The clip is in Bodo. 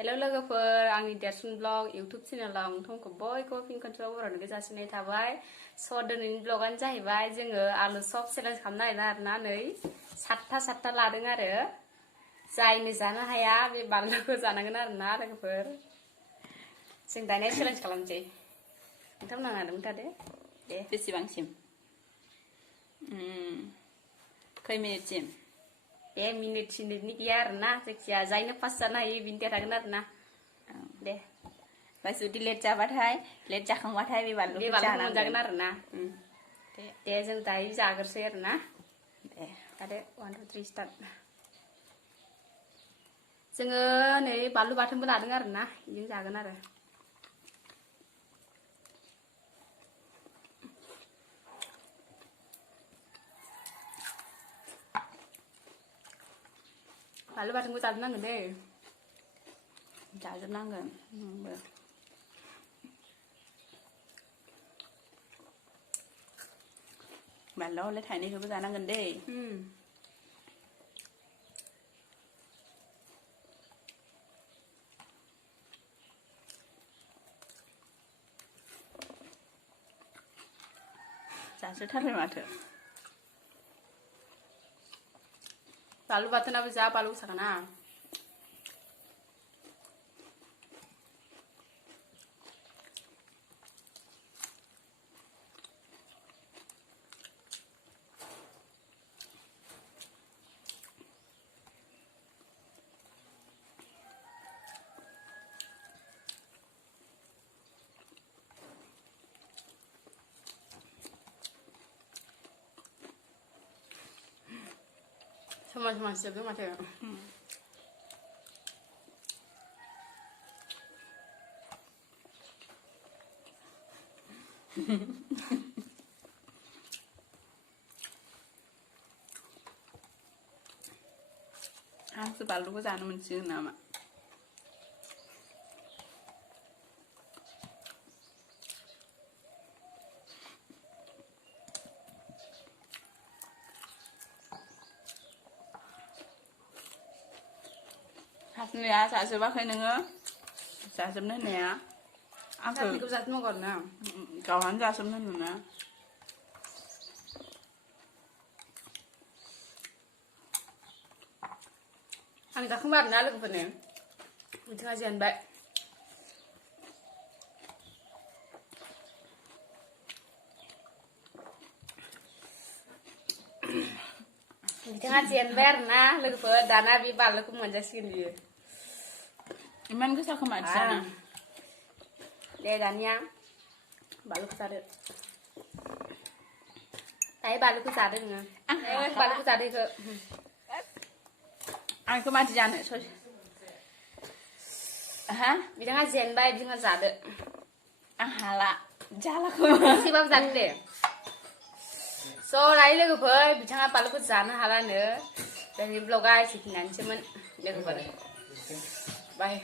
Hello lwgwpwr, आंनि DERSUN ब्लग YouTube चेनेलाव नोंथांखौ बयखौबो फिन खनसेबाव बरायनो जासिनाय थाबाय। स' दिनैनि ब्लगानो जाहैबाय जोङो आलु सब चेलेन्ज खालामनो नागिरदों आरोना नै सातथा लादों आरो जायनो जानो हाया बे बानलुखौ जानांगोन आरोना लोगोफोर। जों दानिया चेलेन्ज खालामसै। नोंथांमोना खोन्थादो दे बेसेबांसिम खै मिनिटसिम बे मिनिटनि गैया आरोना जायखिया जायनो फार्स्ट जानो हायो बिनि देरहागोन आरोना दे ओमफ्राय जुदि लेट जाबाथाय लेट जाखांबाथाय बे बानलुखौ मोनजागोन आरोना दे जों दायो जाग्रोसै आरोना दे आरो 1 2 3 स्टार्ट जोङो नै बानलु बाथोनबो लादों आरोना इजों जागोन आरो बानलु बाथोनखौ जाजोबनांगोन दे जाजोबनांगोन बानलु हले थाइनैखौबो जानांगोन दे जाजोबथारबाय माथो बानलु बाथोनाबो जा बानलु गोसाखाना समान जोबदों माथो आंसो बानलुखौ जानो मोनसिगोन नामा हासनाया जाजोबाखै नोङो जाजोबनो होननाया आंखौ जाजोबनांगौ आरोना गावहानो जाजोबनो होनोना आं जाखांबाय आरोना लोगोफोरनो बिथाङा जेनबाय बिथाङा जेनबाय आरोना लोगोफोर दाना बे बानलुखौ मोनजासिगोन बियो इमान गोसाखौ माथो जाना दे दानिया बानलुखौ जादो दायो बानलुखौ जादो नोङो बानलुखौ जादो इखौ आं इखौ माथो जानो हा बिथाङा जेनबाय बिथाङा जादो आं हाला जालाखौ एसेबाबो जादो दे स' दायो लोगोफोर बिथाङा बानलुखौ जानो हालानो जोंनि ब्लगा एसेखिनियानोसैमोन लोगोफोर बाय